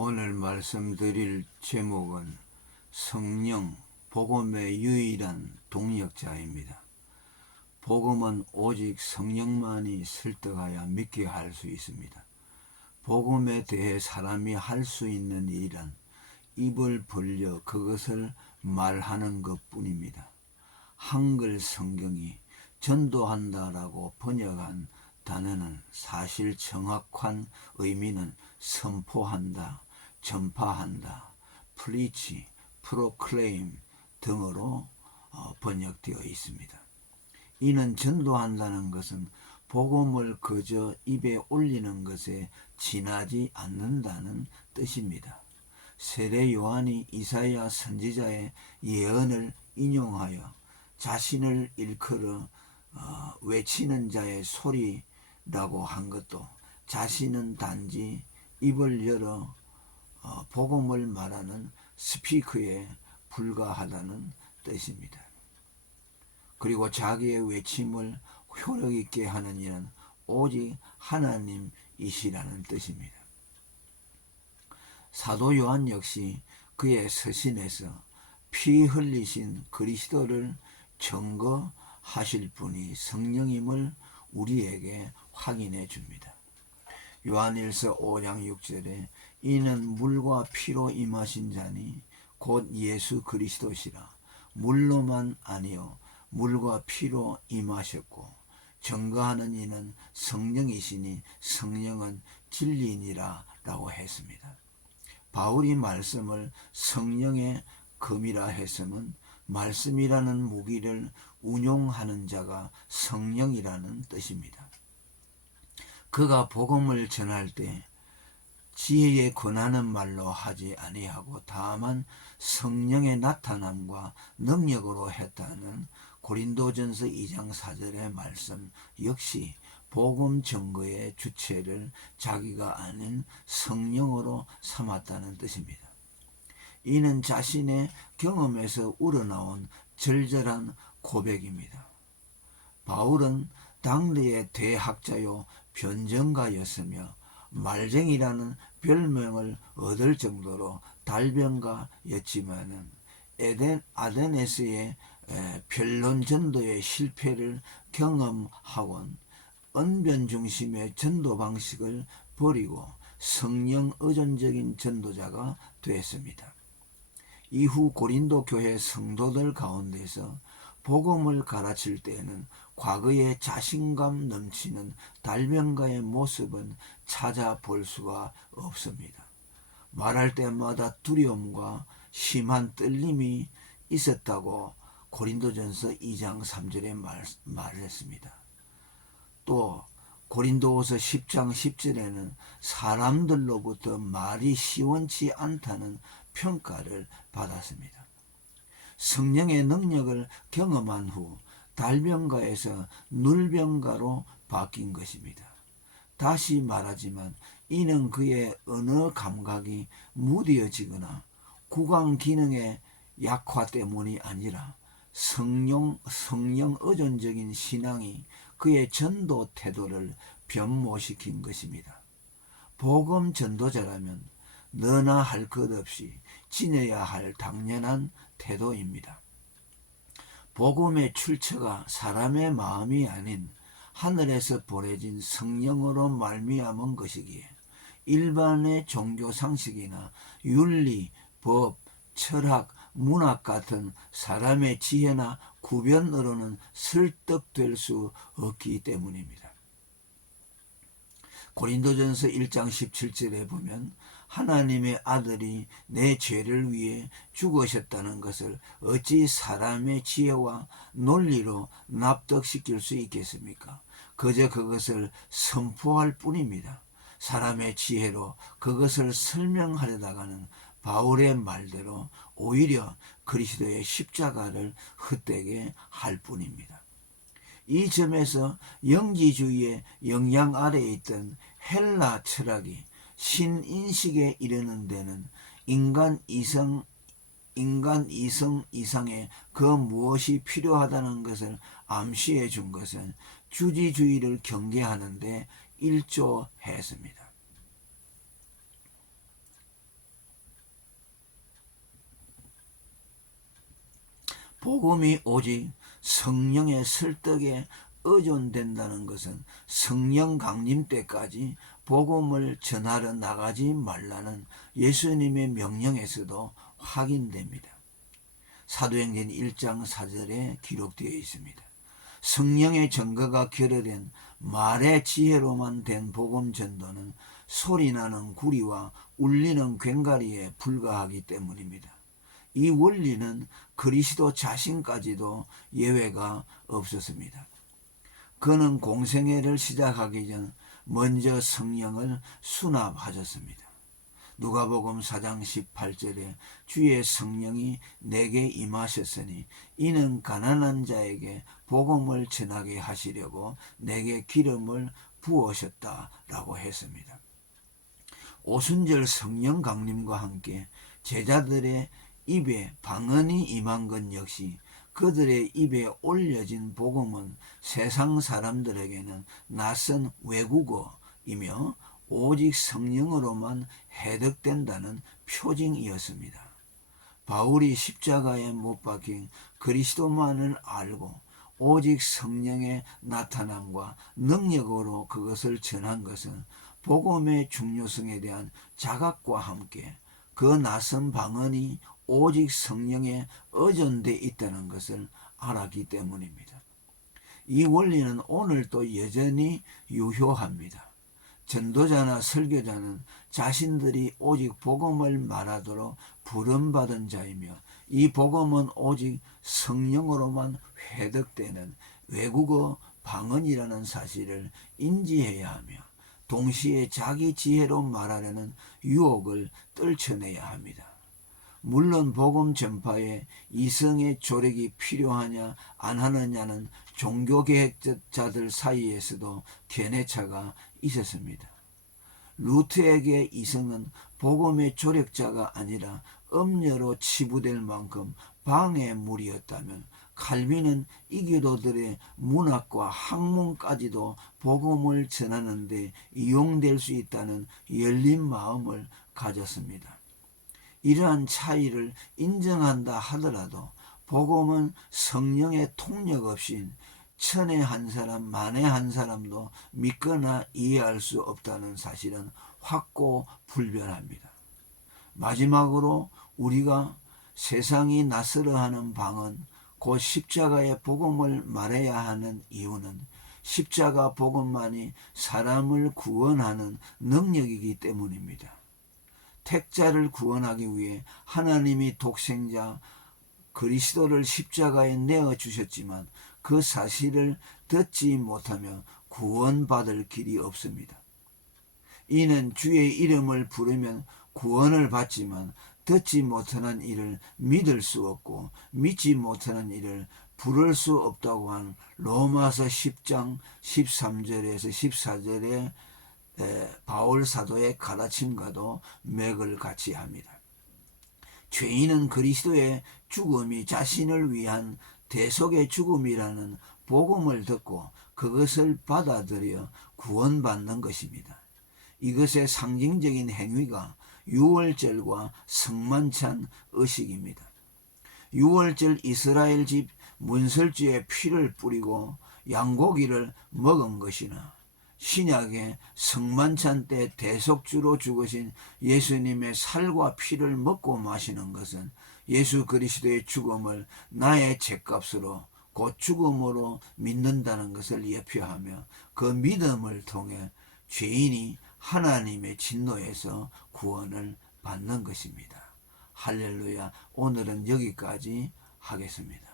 오늘 말씀드릴 제목은 성령, 복음의 유일한 동력자입니다. 복음은 오직 성령만이 설득하여 믿게 할 수 있습니다. 복음에 대해 사람이 할 수 있는 일은 입을 벌려 그것을 말하는 것뿐입니다. 한글 성경이 전도한다라고 번역한 단어는 사실 정확한 의미는 선포한다, 전파한다, preach, proclaim 등으로 번역되어 있습니다. 이는 전도한다는 것은 복음을 그저 입에 올리는 것에 지나지 않는다는 뜻입니다. 세례 요한이 이사야 선지자의 예언을 인용하여 자신을 일컬어 외치는 자의 소리라고 한 것도 자신은 단지 입을 열어 복음을 말하는 스피커에 불과하다는 뜻입니다. 그리고 자기의 외침을 효력 있게 하는 이는 오직 하나님이시라는 뜻입니다. 사도 요한 역시 그의 서신에서 피 흘리신 그리스도를 증거하실 분이 성령임을 우리에게 확인해 줍니다. 요한일서 5장 6절에 이는 물과 피로 임하신 자니 곧 예수 그리스도시라. 물로만 아니요 물과 피로 임하셨고 증거하는 이는 성령이시니 성령은 진리니라 라고 했습니다. 바울이 말씀을 성령의 검이라 했음은 말씀이라는 무기를 운용하는 자가 성령이라는 뜻입니다. 그가 복음을 전할 때 지혜에 권하는 말로 하지 아니하고 다만 성령의 나타남과 능력으로 했다는 고린도전서 2장 4절의 말씀 역시 복음 증거의 주체를 자기가 아는 성령으로 삼았다는 뜻입니다. 이는 자신의 경험에서 우러나온 절절한 고백입니다. 바울은 당대의 대학자요 변정가였으며 말쟁이라는 별명을 얻을 정도로 달변가였지만 아데네스의 변론 전도의 실패를 경험하곤 언변 중심의 전도 방식을 버리고 성령 의존적인 전도자가 되었습니다. 이후 고린도 교회 성도들 가운데서 복음을 가르칠 때에는 과거의 자신감 넘치는 달변가의 모습은 찾아볼 수가 없습니다. 말할 때마다 두려움과 심한 떨림이 있었다고 고린도전서 2장 3절에 말했습니다. 또 고린도후서 10장 10절에는 사람들로부터 말이 시원치 않다는 평가를 받았습니다. 성령의 능력을 경험한 후 달변가에서 눌변가로 바뀐 것입니다. 다시 말하지만 이는 그의 언어 감각이 무뎌지거나 구강 기능의 약화 때문이 아니라 성령 의존적인 신앙이 그의 전도 태도를 변모시킨 것입니다. 복음 전도자라면 너나 할 것 없이 지녀야 할 당연한 태도입니다. 복음의 출처가 사람의 마음이 아닌 하늘에서 보내진 성령으로 말미암은 것이기에 일반의 종교 상식이나 윤리, 법, 철학, 문학 같은 사람의 지혜나 구변으로는 설득될 수 없기 때문입니다. 고린도전서 1장 17절에 보면 하나님의 아들이 내 죄를 위해 죽으셨다는 것을 어찌 사람의 지혜와 논리로 납득시킬 수 있겠습니까? 그저 그것을 선포할 뿐입니다. 사람의 지혜로 그것을 설명하려다가는 바울의 말대로 오히려 그리스도의 십자가를 헛되게 할 뿐입니다. 이 점에서 영지주의의 영향 아래에 있던 헬라 철학이 신인식에 이르는 데는 인간 이성 이상의 그 무엇이 필요하다는 것을 암시해 준 것은 주지주의를 경계하는 데 일조했습니다. 복음이 오직 성령의 설득에 의존된다는 것은 성령 강림 때까지 복음을 전하러 나가지 말라는 예수님의 명령에서도 확인됩니다. 사도행전 1장 4절에 기록되어 있습니다. 성령의 증거가 결여된 말의 지혜로만 된 복음 전도는 소리나는 구리와 울리는 괭가리에 불과하기 때문입니다. 이 원리는 그리스도 자신까지도 예외가 없었습니다. 그는 공생애를 시작하기 전 먼저 성령을 수납하셨습니다. 누가복음 4장 18절에 주의 성령이 내게 임하셨으니 이는 가난한 자에게 복음을 전하게 하시려고 내게 기름을 부으셨다라고 했습니다. 오순절 성령 강림과 함께 제자들의 입에 방언이 임한 것 역시 그들의 입에 올려진 복음은 세상 사람들에게는 낯선 외국어이며 오직 성령으로만 해석된다는 표징이었습니다. 바울이 십자가에 못 박힌 그리스도만을 알고 오직 성령의 나타남과 능력으로 그것을 전한 것은 복음의 중요성에 대한 자각과 함께 그 낯선 방언이 오직 성령에 의존되어 있다는 것을 알았기 때문입니다. 이 원리는 오늘도 여전히 유효합니다. 전도자나 설교자는 자신들이 오직 복음을 말하도록 부름받은 자이며 이 복음은 오직 성령으로만 회독되는 외국어 방언이라는 사실을 인지해야 하며 동시에 자기 지혜로 말하려는 유혹을 떨쳐내야 합니다. 물론 복음 전파에 이성의 조력이 필요하냐 안 하느냐는 종교개혁자들 사이에서도 견해차가 있었습니다. 루트에게 이성은 복음의 조력자가 아니라 음녀로 치부될 만큼 방해물이었다면 칼빈은 이교도들의 문학과 학문까지도 복음을 전하는 데 이용될 수 있다는 열린 마음을 가졌습니다. 이러한 차이를 인정한다 하더라도 복음은 성령의 통력 없인 천에 한 사람 만에 한 사람도 믿거나 이해할 수 없다는 사실은 확고불변합니다. 마지막으로 우리가 세상이 낯설어하는 방언 곧 십자가의 복음을 말해야 하는 이유는 십자가 복음만이 사람을 구원하는 능력이기 때문입니다. 택자를 구원하기 위해 하나님이 독생자 그리스도를 십자가에 내어주셨지만 그 사실을 듣지 못하며 구원받을 길이 없습니다. 이는 주의 이름을 부르면 구원을 받지만 듣지 못하는 이를 믿을 수 없고 믿지 못하는 이를 부를 수 없다고 한 로마서 10장 13절에서 14절의 바울 사도의 가르침과도 맥을 같이 합니다. 죄인은 그리스도의 죽음이 자신을 위한 대속의 죽음이라는 복음을 듣고 그것을 받아들여 구원받는 것입니다. 이것의 상징적인 행위가 유월절과 성만찬 의식입니다. 유월절 이스라엘 집 문설주에 피를 뿌리고 양고기를 먹은 것이나 신약의 성만찬 때 대속주로 죽으신 예수님의 살과 피를 먹고 마시는 것은 예수 그리스도의 죽음을 나의 죄값으로 곧 죽음으로 믿는다는 것을 예표하며 그 믿음을 통해 죄인이 하나님의 진노에서 구원을 받는 것입니다. 할렐루야. 오늘은 여기까지 하겠습니다.